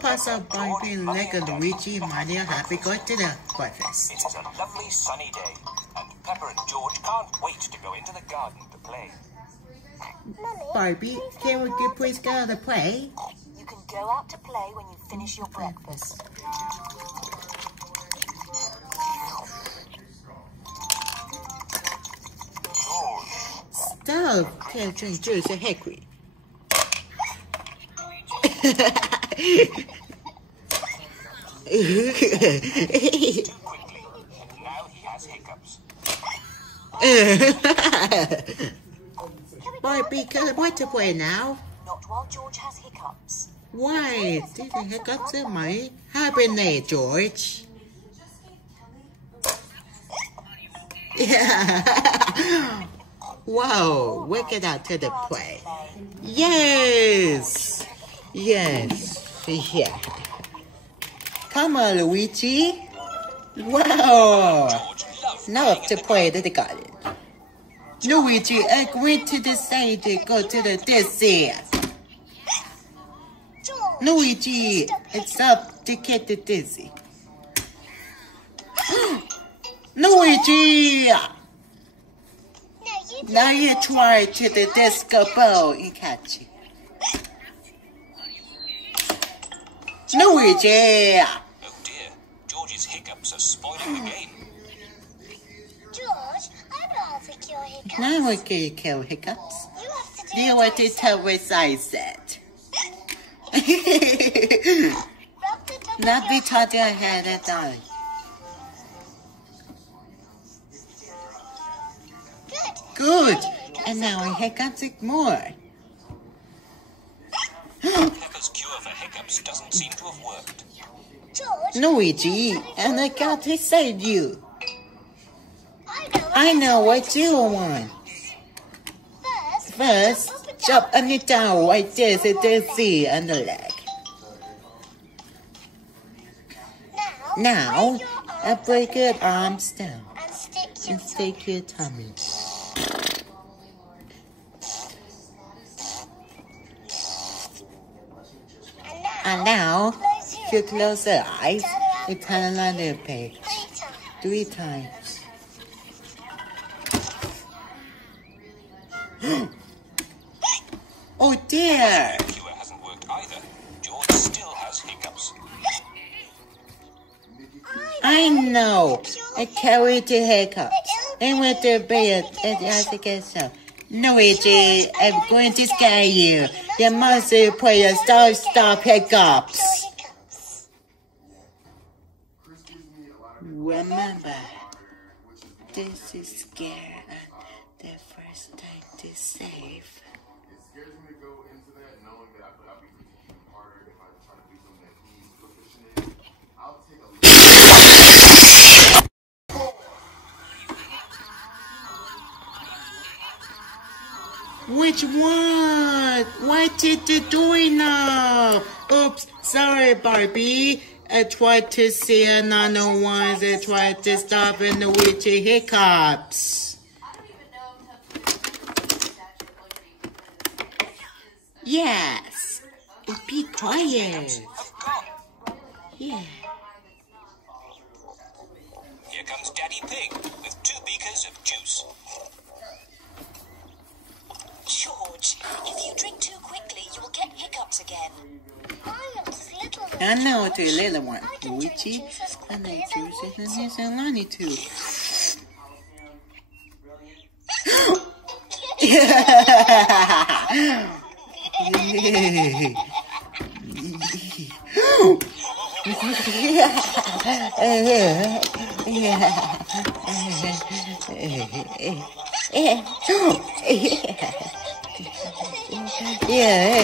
Papa, Barbie, Lego, Luigi, Mario, happy going to the breakfast. It is a lovely sunny day, and Peppa and George can't wait to go into the garden to play. Barbie, can we please go to play? You can go out to play when you finish your breakfast. Stop! Can't drink juice and hickory. Too quickly, and now he has hiccups. Barbie, can I want to play now? Not while George has hiccups. Why? These are hiccups in my hibernate, George. Yeah. Wow, we get out to the play. Yes. Yes. Yeah. Come on, Luigi. Wow. Now up to play to the garden. Luigi, agree to decide to go to the dizzy. Luigi, it's up to get the dizzy. Luigi! Now you try to the disco ball and catch it. Luigi! Oh dear, George's hiccups are spoiling the game. George, I'm about to cure hiccups. Now we can kill hiccups. You have to do Do you want to tell what I said? Rub the top Not of be your taught your head and darling. Good. And now I hiccups it more. Peppa's cure for hiccups doesn't seem to have worked. George, Luigi, and I got to save you. I I know what you want. First, jump on it down like this and then see on the leg. Now, I break your arms down and stick your and stick your tummy. And now, you close your eyes and turn around the page 3 times. Oh dear! The cure hasn't worked either. George still has hiccups. I know. I carried the hiccups. And with the bed, and I think it's so. Luigi, I'm going to scare you. You must play a stop hiccups. Remember, this is scare. The first time to save. It scares me to go into that knowing that I feel I'll be even harder if I try to do something that he's proficient in. I'll take a Which one? What did you do now? Oops, sorry, Barbie. I tried to see another ones. I tried to stop in the Luigi Hiccups. Yes. Be quiet. Yeah. Here comes Daddy Pig with 2 beakers of juice. George, if you drink too quickly, you will get hiccups again. I know the little one, Luigi. And I choose it and there's a Lonnie too. Yeah.